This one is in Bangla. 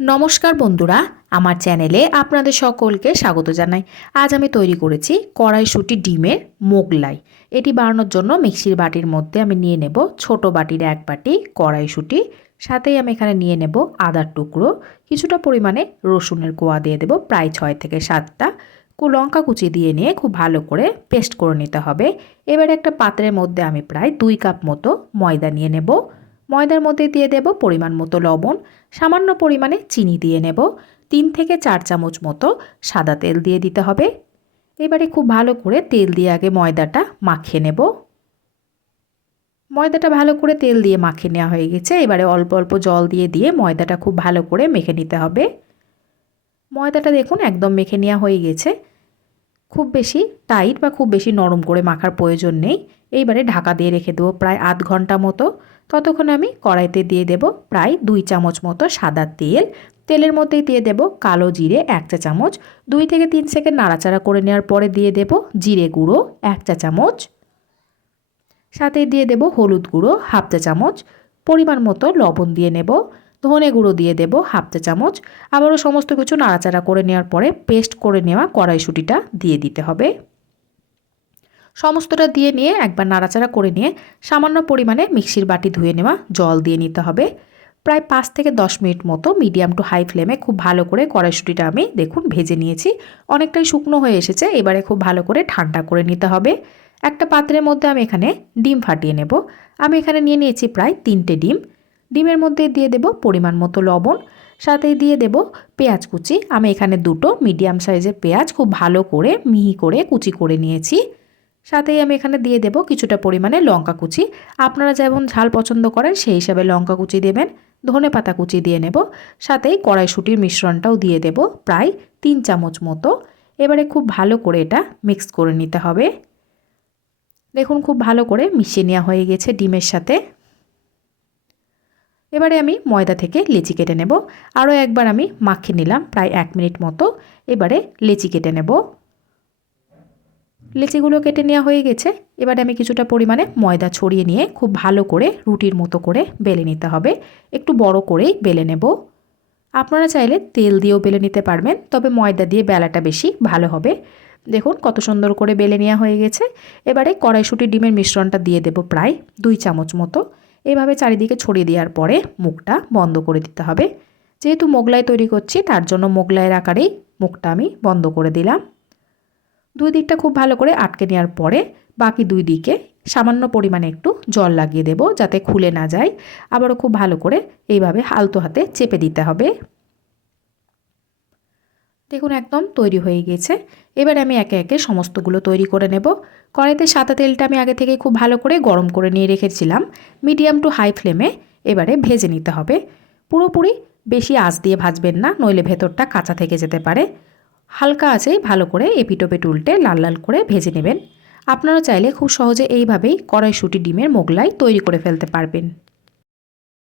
নমস্কার বন্ধুরা, আমার চ্যানেলে আপনাদের সকলকে স্বাগত জানাই। আজ আমি তৈরি করেছি কড়াইশুঁটি ডিমের মোগলাই। এটি বানানোর জন্য মিক্সির বাটির মধ্যে আমি নিয়ে নেব ছোট বাটির 1 বাটি কড়াইশুঁটি, সাথেই আমি এখানে নিয়ে নেব আদার টুকরো, কিছুটা পরিমাণে রসুনের কোয়া দিয়ে দেব, প্রায় 6 থেকে 7টা লঙ্কা কুচি দিয়ে নিয়ে খুব ভালো করে পেস্ট করে নিতে হবে। এবার একটা পাত্রের মধ্যে আমি প্রায় 2 কাপ মতো ময়দা নিয়ে নেব। ময়দার মধ্যে দিয়ে দেব পরিমাণ মতো লবণ, সামান্য পরিমাণে চিনি দিয়ে নেব, 3 থেকে 4 চামচ মতো সাদা তেল দিয়ে দিতে হবে। এবারে খুব ভালো করে তেল দিয়ে আগে ময়দাটা মাখিয়ে নেব। ময়দাটা ভালো করে তেল দিয়ে মাখিয়ে নেওয়া হয়ে গেছে। এবারে অল্প অল্প জল দিয়ে ময়দাটা খুব ভালো করে মেখে নিতে হবে। ময়দাটা দেখুন একদম মেখে নেওয়া হয়ে গেছে। খুব বেশি টাইট বা খুব বেশি নরম করে মাখার প্রয়োজন নেই। এইবারে ঢাকা দিয়ে রেখে দেবো প্রায় আধ ঘন্টা মতো। ততক্ষণে আমি কড়াইতে দিয়ে দেব প্রায় 2 চামচ মতো সাদা তেল। তেলের মধ্যেই দিয়ে দেব কালো জিরে 1 চা চামচ, 2 থেকে 3 সেকেন্ড নাড়াচাড়া করে নেওয়ার পরে দিয়ে দেব জিরে গুঁড়ো 1 চা চামচ, সাথে দিয়ে দেব হলুদ গুঁড়ো 1/2 চা চামচ, পরিমাণ মতো লবণ দিয়ে নেব, ধনে গুঁড়ো দিয়ে দেব 1/2 চা চামচ। আবারও সমস্ত কিছু নাড়াচাড়া করে নেওয়ার পরে পেস্ট করে নেওয়া কড়াইশুঁটিটা দিয়ে দিতে হবে। সমস্তটা দিয়ে নিয়ে একবার নাড়াচাড়া করে নিয়ে সামান্য পরিমাণে মিক্সির বাটি ধুয়ে নেওয়া জল দিয়ে নিতে হবে। প্রায় 5 থেকে 10 মিনিট মতো মিডিয়াম টু হাই ফ্লেমে খুব ভালো করে কড়াইশুঁটিটা আমি দেখুন ভেজে নিয়েছি। অনেকটাই শুকনো হয়ে এসেছে। এবারে খুব ভালো করে ঠান্ডা করে নিতে হবে। একটা পাত্রের মধ্যে আমি এখানে ডিম ফাটিয়ে নেব। আমি এখানে নিয়ে নিয়েছি প্রায় 3টে ডিম। ডিমের মধ্যে দিয়ে দেব পরিমাণ মতো লবণ, সাথে দিয়ে দেব পেঁয়াজ কুচি। আমি এখানে 2টো মিডিয়াম সাইজের পেঁয়াজ খুব ভালো করে মিহি করে কুচি করে নিয়েছি। সাথেই আমি এখানে দিয়ে দেব কিছুটা পরিমাণে লঙ্কা কুচি। আপনারা যেমন ঝাল পছন্দ করেন সেই হিসাবে লঙ্কা কুচি দেবেন। ধনেপাতা কুচি দিয়ে নেব। সাথেই কড়াইশুঁটির মিশ্রণটাও দিয়ে দেব প্রায় 3 চামচ মতো। এবারে খুব ভালো করে এটা মিক্স করে নিতে হবে। দেখুন খুব ভালো করে মিশিয়ে নেওয়া হয়ে গেছে ডিমের সাথে। এবারে আমি ময়দা থেকে লেচি কেটে নেব। আরও একবার আমি মাখিয়ে নিলাম প্রায় 1 মিনিট মতো। এবারে লেচি কেটে নেব। লেচিগুলো কেটে নেওয়া হয়ে গেছে। এবারে আমি কিছুটা পরিমাণে ময়দা ছড়িয়ে নিয়ে খুব ভালো করে রুটির মতো করে বেলে নিতে হবে। একটু বড় করেই বেলে নেব। আপনারা চাইলে তেল দিয়েও বেলে নিতে পারবেন, তবে ময়দা দিয়ে বেলাটা বেশি ভালো হবে। দেখুন কত সুন্দর করে বেলে নেওয়া হয়ে গেছে। এবারে কড়াইশুঁটি ডিমের মিশ্রণটা দিয়ে দেব প্রায় 2 চামচ মতো। এইভাবে চারিদিকে ছড়িয়ে দেওয়ার পরে মুখটা বন্ধ করে দিতে হবে। যেহেতু মোগলাই তৈরি করছি তার জন্য মোগলাইয়ের আকারেই মুখটা আমি বন্ধ করে দিলাম। 2 দিকটা খুব ভালো করে আটকে নেওয়ার পরে বাকি 2 দিকে সামান্য পরিমাণে একটু জল লাগিয়ে দেব যাতে খুলে না যায়। আবারও খুব ভালো করে এইভাবে আলতো হাতে চেপে দিতে হবে। দেখুন একদম তৈরি হয়ে গেছে। এবার আমি একে একে সমস্তগুলো তৈরি করে নেব। কড়াইতে সাদা তেলটা আমি আগে থেকে খুব ভালো করে গরম করে নিয়ে রেখেছিলাম। মিডিয়াম টু হাই ফ্লেমে এবারে ভেজে নিতে হবে। পুরোপুরি বেশি আঁচ দিয়ে ভাজবেন না, নইলে ভেতরটা কাঁচা থেকে যেতে পারে। হালকা আঁচেই ভালো করে এপিটোপিট উল্টে লাল লাল করে ভেজে নেবেন। আপনারা চাইলে খুব সহজে এইভাবেই কড়াইশুঁটি ডিমের মোগলাই তৈরি করে ফেলতে পারবেন।